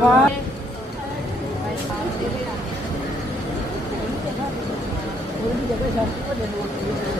Wow. Hãy